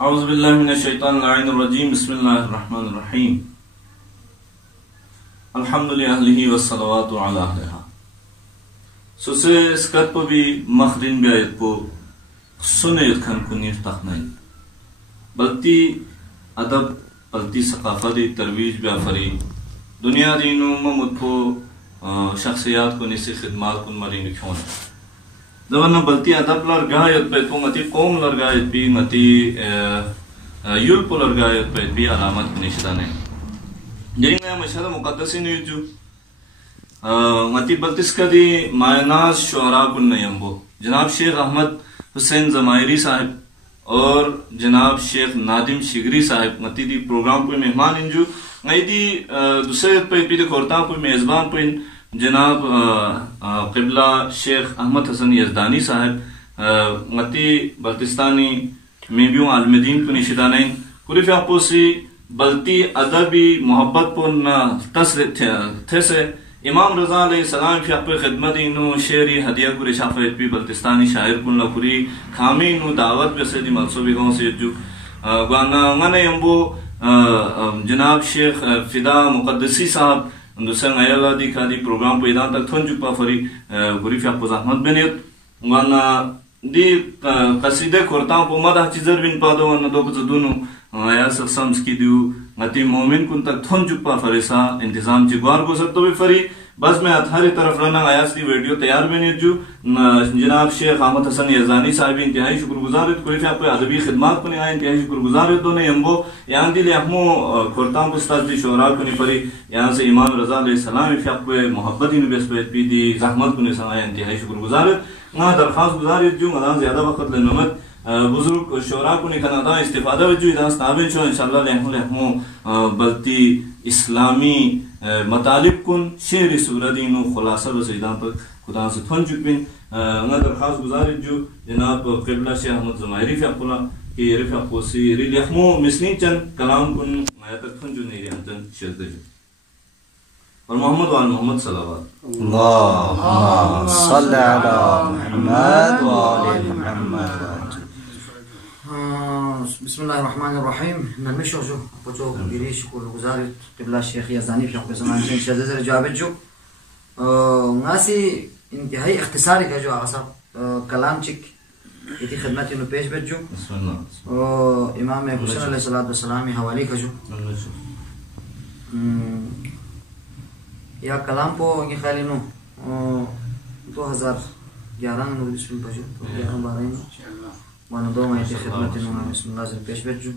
اعوذ باللہ من الشیطان اللعین الرجیم بسم اللہ الرحمن الرحیم الحمد للہ والصلوات علی اہلہا سوسے اسکت پو بھی مخرین بیایت پو سنیت کھن کنیف تخنائی بلتی ادب بلتی ثقافتی ترویج بیافری دنیا دینو ممد کو شخصیات کو نیسی خدمات کن مرین کھونا زبانہ بلتی ادب لرگایت پیت پو متی قوم لرگایت بھی متی یول پو لرگایت پیت بھی علامت نشدانے جنہیں میں مشہد مقدسی نیجو متی بلتس کا دی مائناز شعراء کن نیمبو جناب شیخ احمد حسین زمائری صاحب اور جناب شیخ نادم شگری صاحب متی دی پروگرام کوئی مہمان انجو نئی دی دوسرے پیت بھی دی کھورتاں کوئی میزبان پوین جناب قبلہ شیخ احمد حسن یزدانی صاحب متی بلتستانی میبیوں عالم دین کو نشدانین پوری فیاقوسی بلتی ادبی محبت پن تصر تھے سے امام رضا علیہ السلام فیاق خدمت انو شعری ہدیہ کو رشافت بھی بلتستانی شاعر کن لپوری کھامی انو دعوت بسے دی منصوبی گاؤں سے جو گوانا انگانے امبو جناب شیخ فدا مقدسی صاحب دوسرے ایالہ دی کھا دی پروگرام پہ ادان تک تھون جکپا فری گوری فیاق زحمت بنیت وانا دی قصیدہ کھورتاں پو مدہ چیزر بین پادو وانا دو کچھ دونو ایاسر سمس کی دیو غتی مومن کن تک تھون جکپا فری سا انتظام چی گوار کو سکتو بھی فری بس میں اتھاری طرف رہنا ایاس دی ویڈیو تیار بنیت جو جناب شیخ احمد حسن یزدانی صاحب انتہائی شکر گزارت کوئی فیاق ادبی خدمات کنی آئے انتہائی شکر گزارت دونے امبو یہاں دی لیحمو کھورتاں کو ستاز دی شعراء کنی پری یہاں سے امام رضا علیہ السلام فیاق محبتی نبیس بیت بھی دی زحمت کنی سن آئے انتہائی شکر گزارت نا درخواست گزارت جو مدان زیادہ وقت لنمت بزرگ شعراء کو نکنادا استفادہ وجو اداس نابل شو انشاءاللہ لحمو بلتی اسلامی مطالب کن شعر سوردین و خلاصہ بس ادان پر خدا سے تھون چکبین نا درخواست گزارت جو جناب قبلہ شیخ احمد زمائری فیاق اللہ کی رفیق قوسی ری لحمو مسنین چند کلام کن آیتک تھون جو نیری انتن شرد جو اور محمد وآل محمد صلوات اللہم صلی علی محمد وآل محمد بسم اللہ الرحمن الرحیم نرمشو جو پچو گیری شکر گزارت قبلہ شیخ یزدانی فیاق زمان چند شدزر جوابت جو ناسی انتہائی اختصاری کا جو آغا کلام چک ایتی خدمت انو پیش بیت جو امام حسین علیہ السلام حوالی کا جو یا کلام پو انگی خیلی نو 2011 نو بسم اللہ جو 2012 وانا دو مایتی خدمت انو بسم اللہ زن پیش بیت جو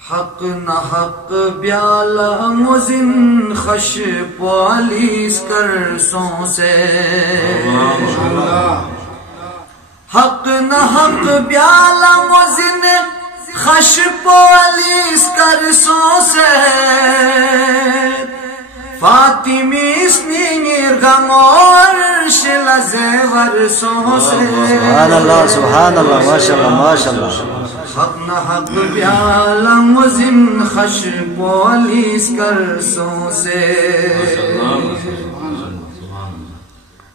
حق نہ حق بیالا مزن خش پوالیس کرسوں سے حق نہ حق بیالا مزن خش پوالیس کرسوں سے فاطمی اسنیر غمور شلزے ورسوں سے سبحان اللہ ماشاءاللہ ماشاءاللہ حق نہ حق بیالا مزن خش پوالیس کرسوں سے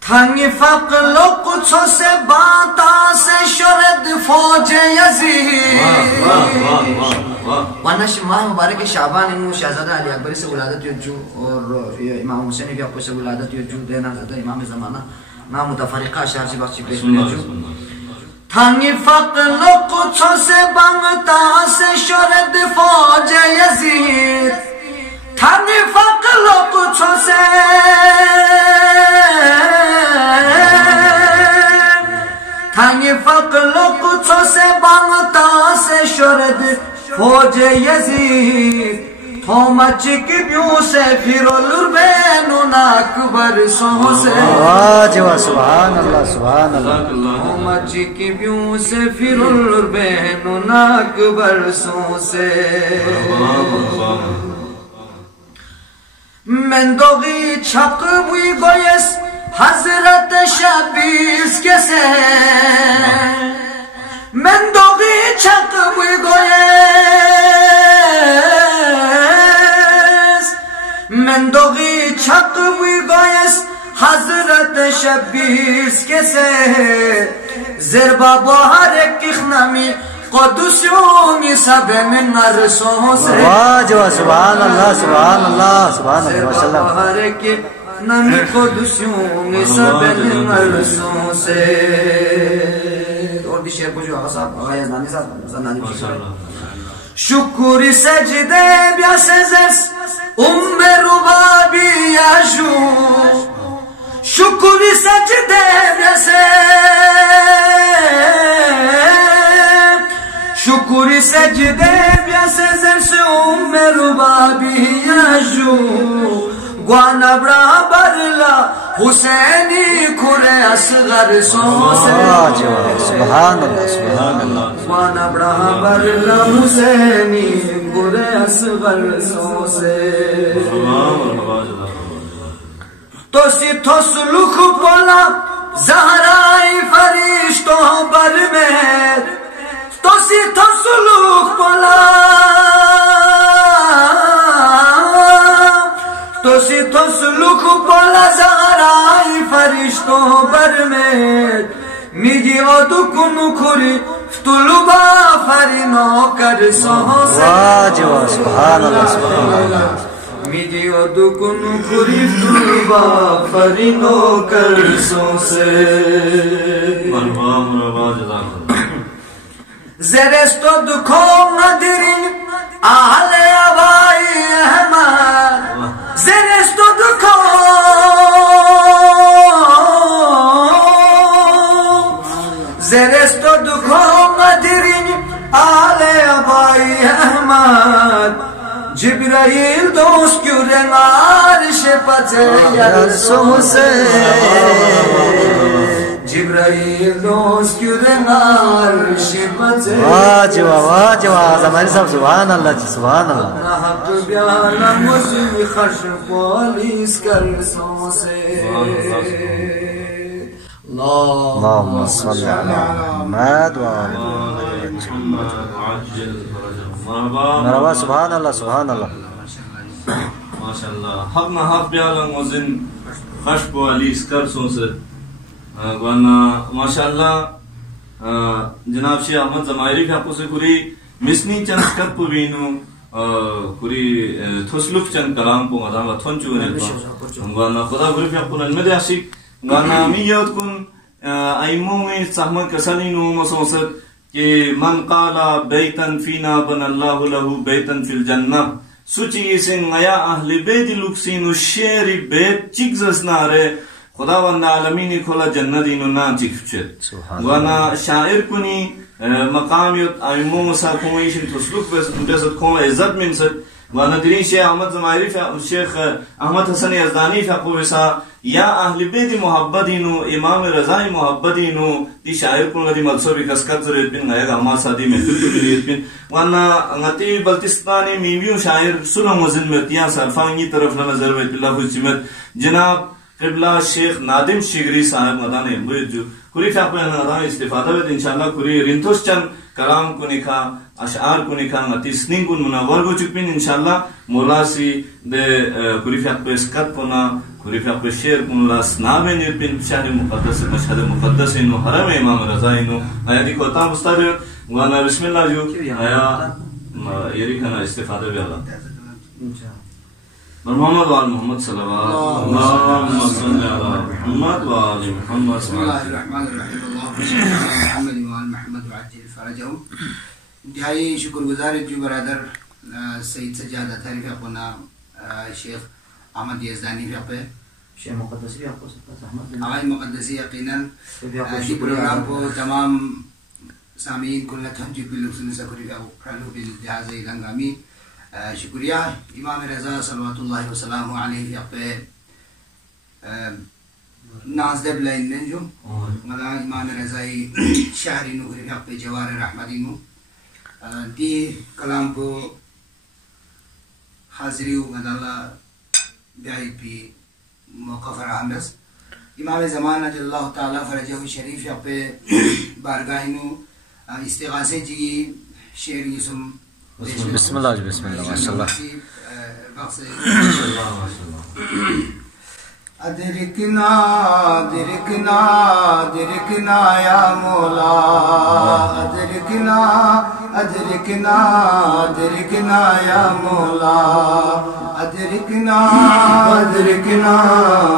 تھنگ فقل و قدسوں سے باتا سے شرد فوج یزید ونش ماہ مبارک شعبان انہوں شہزادہ علی اکبری سے ولادت یجو اور امام حسینی بھی آپ کو سے ولادت یجو دینا زدہ امام زمانہ نا متفرقہ شہر سے بخشی پیش میں یجو تھنگ فقل و قدسوں سے بانتا سے شرد فوج یزید تھنگ فقل و قدسوں سے تھنگ فقل و قدسوں سے بانتا سے شرد فوج یزید تھومچ کی بیوں سے پھر الربین ناک برسوں سے واجہ سبحان اللہ سبحان اللہ تھومچ کی بیوں سے پھر الربین ناک برسوں سے مندوغی چھک بوئی گویس حضرت شبیز کے سے مندوغی چھک بوئی گویس مندوغی چھک بوئی گویس حضرت شبیز کے سے زربا بہر کخنمی قدسیوں میں سب من عرصوں سے واہ سبحان اللہ سبحان اللہ سبحان اللہ ماشاء اللہ ہر کے نمی قدسیوں میں سب من عرصوں سے. اور بھی شعر کو جو صاحب آغا یزدانی صاحب زنانی شکر سجدے بیاسے زرس ربابی یاشو شکر سجدے بیاسے شکر سجدے بیاسے زرس ربابی یاشو گوانا برابر لا حسینی کھرے اصغر سو سے سبحان اللہ سبحان اللہ گوانا برابر لا حسینی کھرے اصغر سو سے. تو سی تو سلوک بولا زہرائی فرشتوں بر میں تو سی تو سلوک بولا تو سی تو سلوک بولا زہرائی فرشتوں بر میں میگی او دکنو کھری طلبا فرینو کر سو سے واہ سبحان اللہ سبحان اللہ میگی او دکنو کھری طلبا فرینو کر سو سے. زرستو دکھو ندرین آل ابائی احمد زرستو دکھو زرستو دکھو ندرین آل ابائی احمد جبرائیل دوست کیوں رنگارش پتے یرسوں سے جبرائیل دوست کیوں رنگارش پتے واہ زمانی صاحب سبحان اللہ جی سبحان اللہ حق بیانا مجھے خش پولیس کر سو سے. اللهم صل على محمد وعلى مرحبا سبحان اللہ سبحان اللہ ماشاءاللہ حق نہ حق بیالا موزن خش پولیس کر سو سے گوانا ماشاءاللہ جناب شیخ احمد زمائری فیاقو سے کری مسنی چند کپ بینو کری تھسلف چند کلام پو مدام تھن چونے پا گوانا خدا کری فیاقو نجمد عشق گوانا میاد کن ایمو میں سحمد کسلینو مسوست کہ من قالا بیتن فینا بن اللہ لہو بیتن فی الجنہ سوچی سن نیا اہل بیت لکسینو شیری بیت چکزس نارے خدا وند عالمینی کھولا جنتینو نا چکفچت وانا شاعر کنی مقامیت ایمو مسا کنویشن تسلوک بیست کھولا عزت منست وانا درین شیخ احمد زمائری شیخ احمد حسن یزدانی فقو بسا یا اہل بیت محبتینو امام رضای محبتینو دی شاعر کنو دی مقصوبی کسکت زرید بین غیق اما سادی محفل تبلیت بین وانا غطی بلتستانی میمیو شاعر سلم وزن مرتیان سرفانگی طرف نظر بیت اللہ خوش جمت جناب قبلہ شیخ نادم شگری صاحب مدانے برید جو کری فاقو نادان استفادہ بیت انشاءاللہ کری رنتوش چند کلام کو نکھا اشعار کو نکھا غطی سنین کن منور گو چکبین انشاءاللہ مولا سی دے کری فاقو اسکت کنا کری فاقو شیر کن اللہ سنابین ارپین شہر مقدس مشہد مقدس انو حرم امام رضا انو آیا دی کوتا مستابیت وانا بسم اللہ جو آیا یری کنا استفادہ بی اللہ محمد وآل محمد صلوات اللہم صلی علی محمد وآل محمد بسم اللہ الرحمن الرحیم اللہم محمد وآل محمد وعجل فرجہم. انتہائی شکر گزار جو برادر سید سجاد اتھاری فیقونا شیخ احمد یزدانی فیقوے شیخ مقدسی بھی آپ کو سکتا ہے آغای مقدسی یقیناً دی پروگرام کو تمام سامعین کلنا تھنجو پی لوگ سنسا کری فیقو پرلو بی لحاظ لنگامی شکریہ امام رضا صلوات اللہ وسلام علیہ فیقوے نازدب لائن ننجو مدہ امام رضای شہری نو کری فیقوے جوار رحمدی نو دی کلام کو حاضریو مدہ اللہ بیائی پی موقع فراہم رس امام زمانہ جل اللہ تعالیٰ فرجہ شریف فیقوے بارگاہ نو استغاثے جی شعر یسم بسم اللہ بسم اللہ ماشاءاللہ أدركنا أدركنا أدركنا يا مولا أدركنا أدركنا أدركنا يا مولا أدركنا أدركنا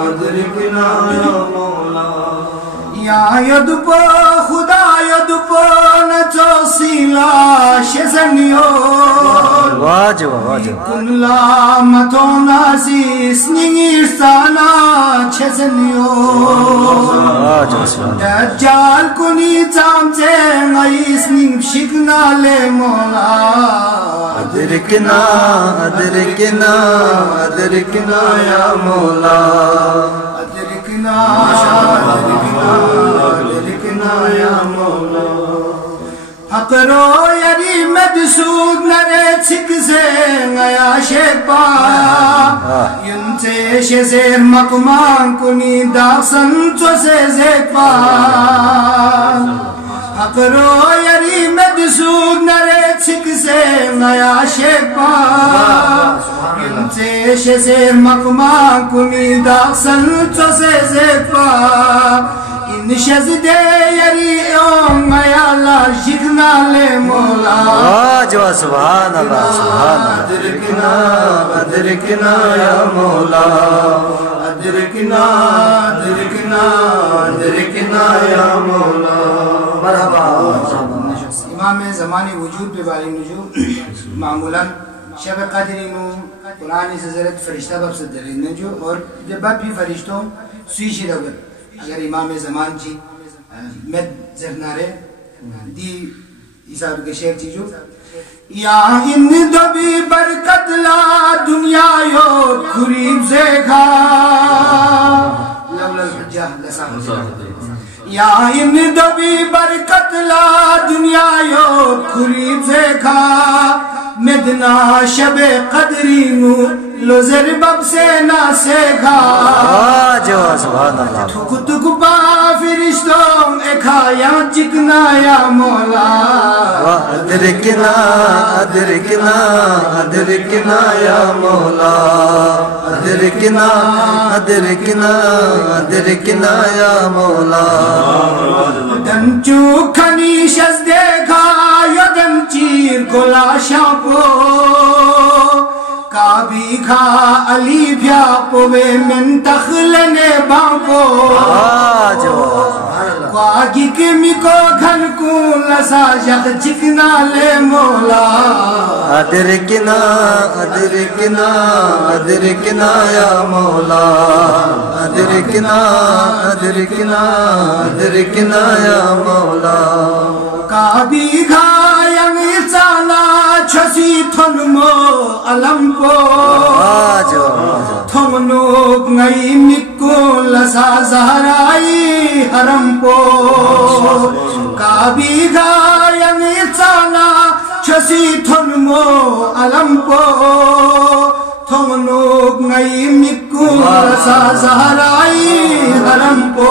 أدركنا يا مولا يا يدب خدا يدب نتوصيلا شزنيون واجب واجب كن لا متونا زيس نيرسانا شزنيون واجب دجال كوني تامتين عيس نمشكنا لمولا أدركنا أدركنا أدركنا يا مولا أدركنا أدركنا أدركنا يا مولا فقرو يري مدسود نريتك زين يا شيبا ينتي شزير مقمان كوني داخسن توزيزيك با فقرو يري مدسود نريتك زين يا شيبا ينتي شزير مقمان كوني داخسن توزيزيك با نشزده يري يوم يا الله شكنا لمولا واجب سبحان الله سبحان الله أدركنا أدركنا يا مولا أدركنا أدركنا أدركنا يا مولا مرحبا امام زمانی وجود پہ والی نجوم معمولا شب قدری نو قرآن سے حضرت فرشتہ باب سے دلیل نجو اور جب بھی فرشتوں سویشی روگر اگر امام زمان جی مد زرنارے دی حساب کے شعر چیزو یا ان دبی برکت لا دنیا یود قریب سے کھا لولا الحجہ لسان یا ان دبی برکت لا دنیا یود قریب سے کھا مدنا شب قدری نو لوزر بب سے نہ سیکھا واجب سبحان اللہ تھک تھک با فرشتوں اکھایا چکنا یا مولا أدركنا أدركنا أدركنا يا مولا أدركنا أدركنا أدركنا يا مولا دنچو کھنی شز دیکھا یا دنچیر گلا شاپو کابی کھا علی بیا پوے من تخلنے باپو واجب واگی کمی کو گھن کو لسا جد چکنا لے مولا أدركنا أدركنا أدركنا يا مولا أدركنا أدركنا أدركنا يا مولا کابی گھا ینگی چانا چھسی تھنمو علمپو واجب تھنوک نئی مکو لسا زہرائی حرمپو کابی گھا ینگی چانا چھسی تھنمو علمپو تھنوک نئی مکو لسا زہرائی حرمپو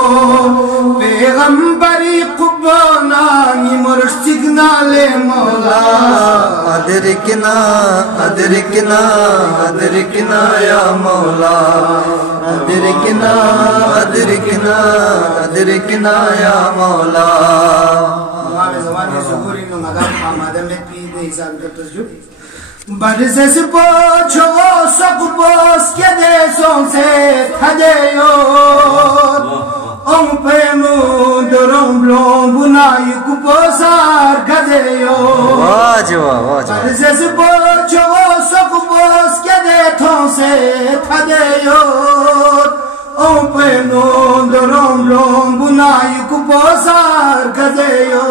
پیغمبری قبونا مرش سگنا لے مولا أدركنا أدركنا أدركنا يا مولا أدركنا أدركنا أدركنا يا مولا امام زمان کے ظہوری نو مدام آمادہ میں پی دے حساب کا تسجب برزے سے پوچھو سک پوس کے دیسوں سے تھدیو ام پیمو درم بلوم بنائی کپوسار گدیو واجب واجب برزے سے پوچھو سک پوس کے دیتوں سے تھدیو ام پیمو درم بلوم بنائی کپوسار گدیو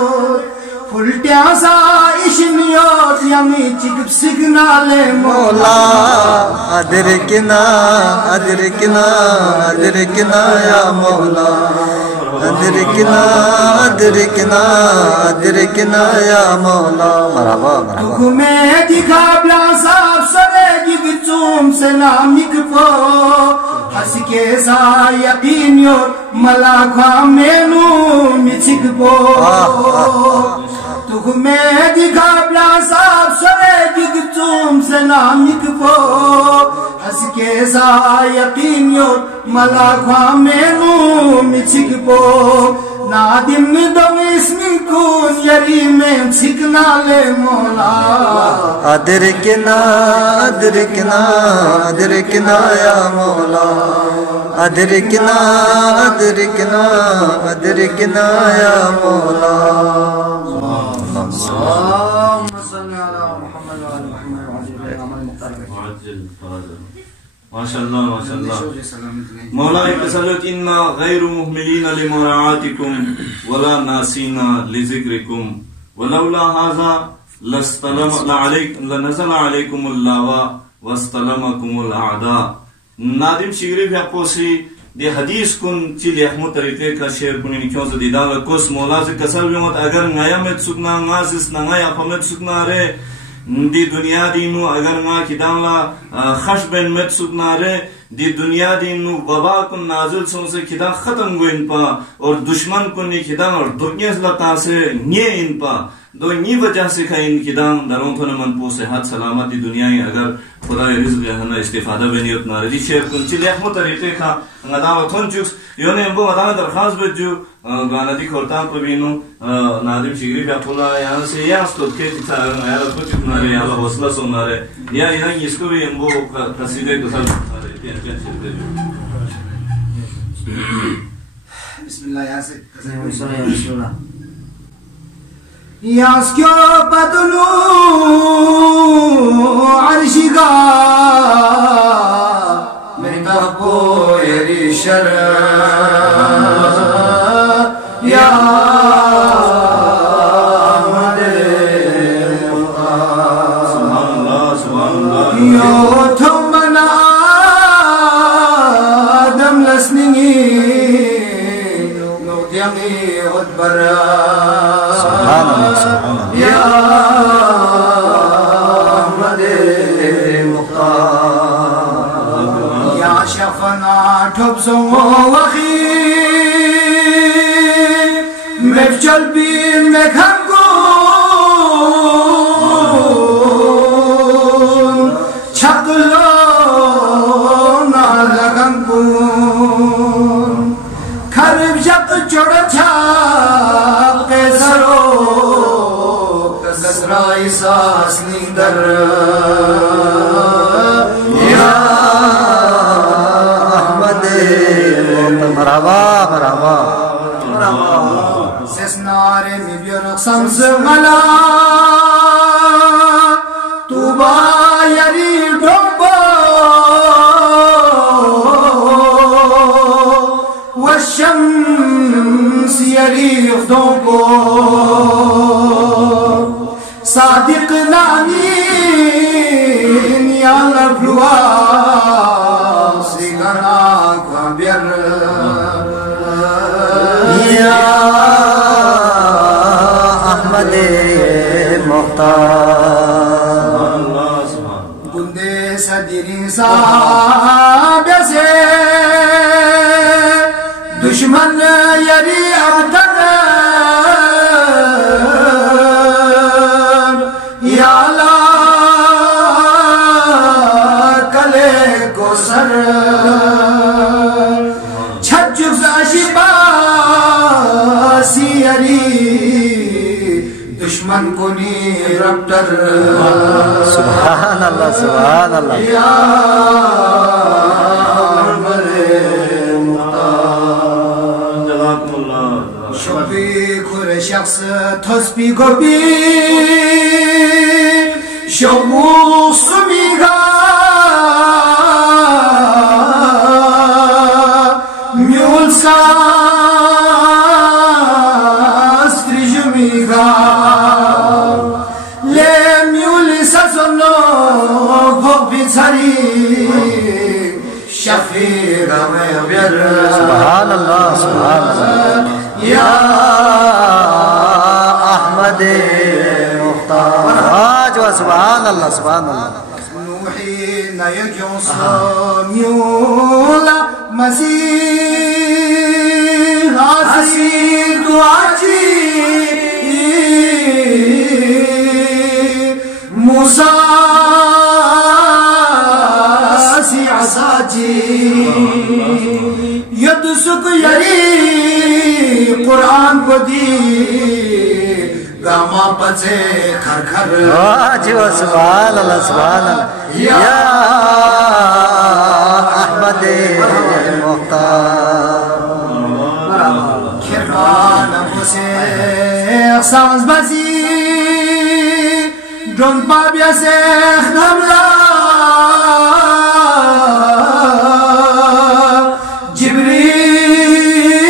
پھلٹیاں سا اشنیوت یمی چکپ سگنا لے مولا أدركنا أدركنا أدركنا يا مولا أدركنا أدركنا أدركنا يا مولا مرحبا مرحبا تمہیں دکھا بلا صاف سرے جب تم سے نامک پو ہس کے سا یقین یور ملاکھا مینو مچک پو تمہیں دکھا بلا صاف سرے جب تم سے نامک پو ہس کے kesa yakin yo malakwa menu michikpo nadim dong ismi kun yari men chikna le mola adrikna adrikna adrikna ya mola adrikna adrikna adrikna ya mola MashaAllah, MashaAllah. Mawla Iqsalut inna ghayru muhmilina li mura'atikum wala nasina li zikrikum walawla hadha lanazala alaykum al-lawa wastalamakum al-a'da. Nadim Shigri Bhaposi the hadith kun chili ahmu tariqe ka share kun in kyon se dida kos Mawla se kasal yomot agar ngaya met sukna ngazis na ngaya famet sukna re دی دنیا دینو اگر نا کداملا خشبن مت سکنارے دی دنیا دینو وبا کن نازل سون سے کدا ختم گو ان پا اور دشمن کن نی کدام اور دنیا لتا سے نی ان پا دو نی وجہ سے کھین کدام درون تھن من پو صحت سلامتی دنیا اگر خدا رزق ہنا استفادہ بنیت نہ دی شیر کن چلی احمد طریقے کا غدا تھن چوس یونے بو غدا درخواست بجو گانا دی کھورتان پبینو نادم شگری بیاپولا یہاں سے یا استود کے تھا یا کچھ نارے یا حوصلہ سنارے یا یہاں اس کو بھی ہم وہ قصیدے کو سب سنارے بسم اللہ یہاں سے بسم اللہ یاس کیوں بدلو عرشی گا میری تحبو یری شر یا سبحان اللہ سبحان اللہ یو تھم بنا دم لسنگی نو دیمی ادبر سبحان اللہ سبحان اللہ یا احمد مختار یا شفنا ٹھبزوں وخی مفچل بیر میں کھنگون چھکلو نا لگنگون کھرب جب چڑ چھاپ قیسرو کسرائی ساس نیندر یا احمد مرحبا مرحبا سسنارے می بیرق سمز غلا توبا یری ڈوبا والشمس یریخ دوبو صادق نامین یا لبلوا سیگنا kwa بیر یا احمد مختار گندے صدری صاحب سے دشمن یری ابتر یا اللہ کلے کو سر چھج زاشی باسی یری دشمن کو نی رپٹر سبحان اللہ سبحان اللہ یا احمد مختار جزاکم اللہ شبی کور شخص تسبی گوبی شبو سمیگا میول سا استریجمیگا لے میول سا سنو گوبی ساری شفیق میں بیر سبحان اللہ سبحان اللہ یا احمد مختار آج و سبحان اللہ سبحان اللہ نوحی نیکیوں سامیولا مسیح آسی دعا چی موسیٰ سی عصا گودی گاما پچے کھر کھر واجب سبحان اللہ سبحان اللہ یا احمد مختار کھران بوسے ساز بازی ڈرون پابیا سے نملا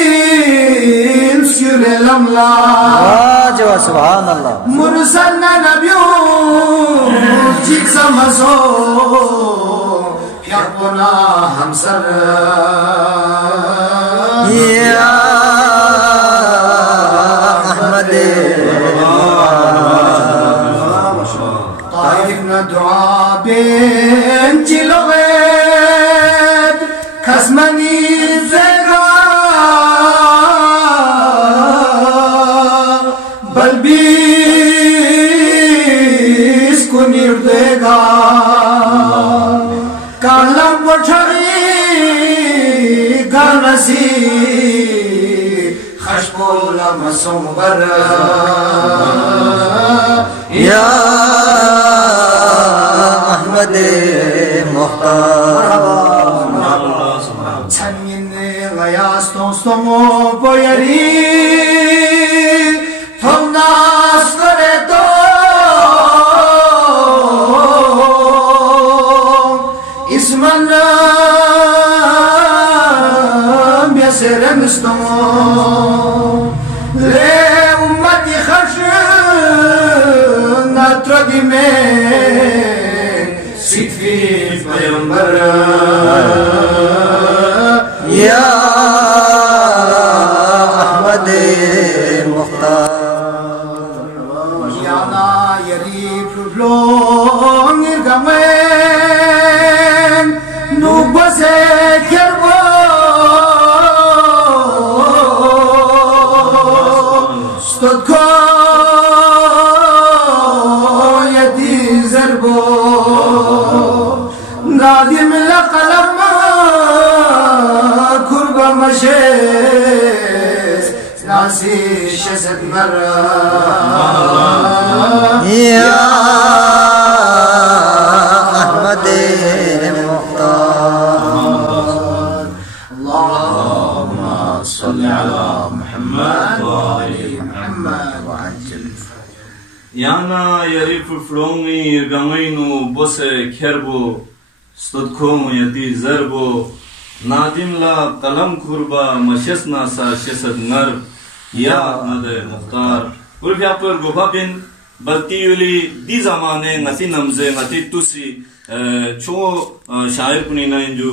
جبریل سیر لملا واجب سبحان اللہ مرسل نبیوں جیک سمسو پیاپونا ہمسر یا احمد طائف دعا بین جلوید خسمنی زیگا بلبیس کو نیر دے گا کالم بٹھری گانسی خشبول مسوبر یا احمد مختار چھنین غیاس توستمو بویری تھم ناس کرے تو اسمن بیسرمستمو لے امتی خش نتردی میں سیفی پیمبر یا احمد مختار یانا یری پرلون گمین نو بسے کربو ستد کو یتی زربو نادم لقلم کرب مشیس ناسی شزد مر یا احمد مختار اللهم صل على محمد وآل محمد وعجل Yana yarif flongi gamaynu bose kherbo stodkom yati zarbo nadimla qalam kurba mashesna sa shesad nar ya Ahmad Mukhtar Urfi apur gobabin baltiyuli di zamane ngati namze ngati tusi cho shair kunina inju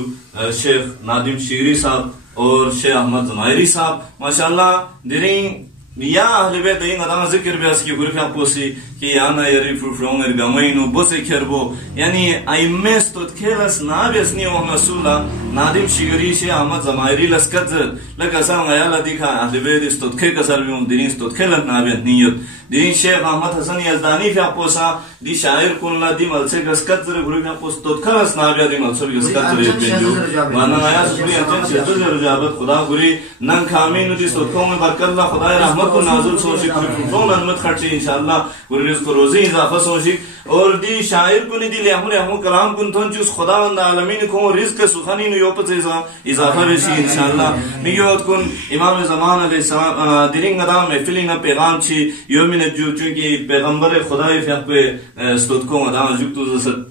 Sheikh Nadim Shiri sahab اور شیخ احمد زمائری صاحب ماشاءاللہ دیرین یا اہل بیت دین ادام ذکر بیاس کی گرفیاں پوسی کہ یانا یریف فرونگر گمینو بوسے کھربو یعنی ایمیس تو کھیلس نابیس نیو محمد رسول اللہ نادم شیری شیخ احمد زمائری لسکتر لکا سام غیالا دیکھا اہل بیت استود کھے کسل بیون دیرین استود کھیلت نابیت نیت دیرین شیخ احمد حسن یزدانی فی اپوسا دی شاعر کنلا دی ملسے گسکتر گرفیاں پوس استود کھلس نابیت دی ملسے گسکتر بینجو وانا آیا سبری انتن شیطر رجابت خدا گری نن کامینو دی استود کھوں میں برکت اللہ خدا رحمت کو نازل سوشی فرون انمت خرچی انشاءاللہ گری رزق روزی اضافہ سوشی اور دی شاعر کنی دی لیہمون احمون کلام کن تھن چوس خدا وند عالمین کھوں رزق سخنی نو یوپت اضافہ رسی انشاءاللہ میگوت کن امام زمان علیہ السلام درنگ ادام محفلین پیغام چی یومین جو چونکہ پیغمبر خدای فیق پہ استود کھوں ادام جگتو زست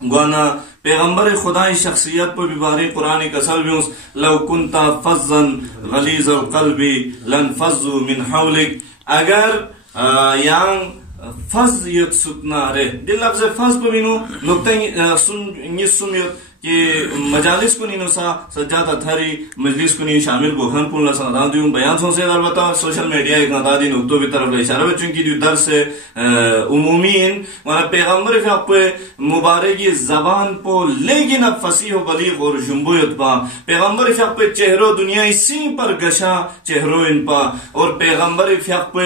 گوانا پیغمبر خدای شخصیت پر بیباری قرآن کسل بیونس لو کنتا فضن غلیظ القلب لنفضو من حولک اگر یان فض یت ستنا رہ دل لفظ فض پر بینو نکتہ سمیت کہ مجالس کو نہیں نسا سجادہ تھاری مجلس کو نہیں شامل کو گھن پولنا سنادان دیوں بیان سن سے البتہ سوشل میڈیا ایک نادادی نکتوں بھی طرف لے اشارہ بچوں کی جو درس عمومین وانا پیغمبر فی آپ مبارکی زبان پو لیکن اب فصیح و بلیغ اور جنبویت پا پیغمبر فی آپ چہرو دنیای سین پر گشا چہرو ان پا اور پیغمبر فی آپ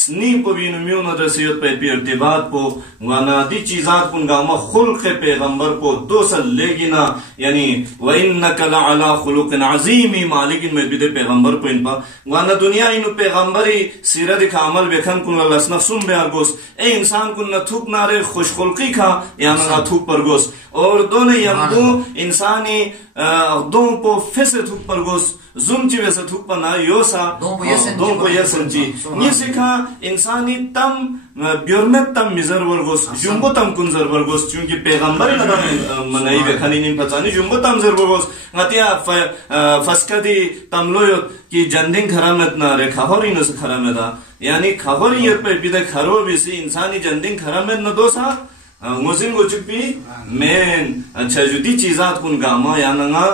سنی پو بینو میون رسیت پہ ارتباط پو وانا دی چیزات پن گاما خلق پیغمبر پو دو سل لیکن یعنی وَإِنَّكَ لَعَلَى خُلُقٍ عَظِيمٍ مالکن میں بیدے پیغمبر کو ان پا وانا دنیا انو پیغمبری سیرت کا عمل بیکھن کن لس نفسم بے آرگوس اے انسان کن نتھوک نارے خوش خلقی کھا یا نگا تھوک پرگوس اور دونے یمدو انسانی دون پو فیسے تھوک پرگوس زم چی ویسے تھوک پا نا یوسا دون پو یسن چی یہ سکھا انسانی تم بیورمت تم مزر ورگوس جنبو تم کن زر ورگوس چونکہ پیغمبری ندا منائی بیکھنی نیم پچانی جنبو تم زر ورگوس غتیا فسکدی تم لویت کی جندین خرامت نا رے کھاہوری نس خرامتا یعنی کھاہوریت پہ بیدے کھرو بیسی انسانی جندین خرامت نا دوسا موسیم کو چپی مین اچھا جو دی چیزات کن گاما یا نگا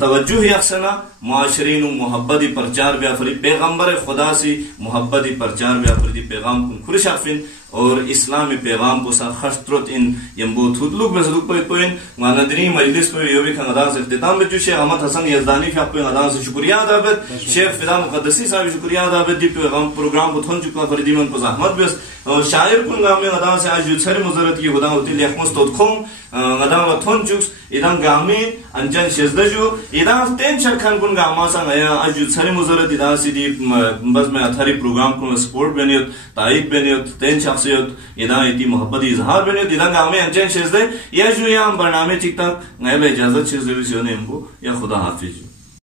توجہ یکسنا معاشرین و محبتی پرچار بیافری پیغمبر خدا سی محبتی پرچار بیافری پیغام کن خورش افین اور اسلامی پیغام کو سا خشترت ان یمبو تھودلوک میں صدوق پویت پوین واندری مجلس کو یوبی کھنگ ادان سے اختتام بچو شیخ احمد حسن یزدانی فیق پوین ادان سے شکریہ دابت شیخ فدا مقدسی صاحب شکریہ دابت دی پیغام پروگرام کو تھن چکا فردی من پس احمد بیس اور شاعر کن گامی ادان سے آج جوتسر مزرد کی خدا ہوتی لیخمس تود خون ادان و تھن چکس ادان گامی انجان شزدجو ادان تین شرکن کن گاما سا گیا آج جوتسر مزرد ادان سی دی بس میں اتھاری پروگرام کن سپورٹ بینیت تائید بینیت تین شخصیت ادان ایتی محبتی اظہار بینیت ادان گامی انجان شزدے یا جو یا برنامه تک تک غیب اجازت شزدے بھی سیونے ہم کو یا خدا حافظ.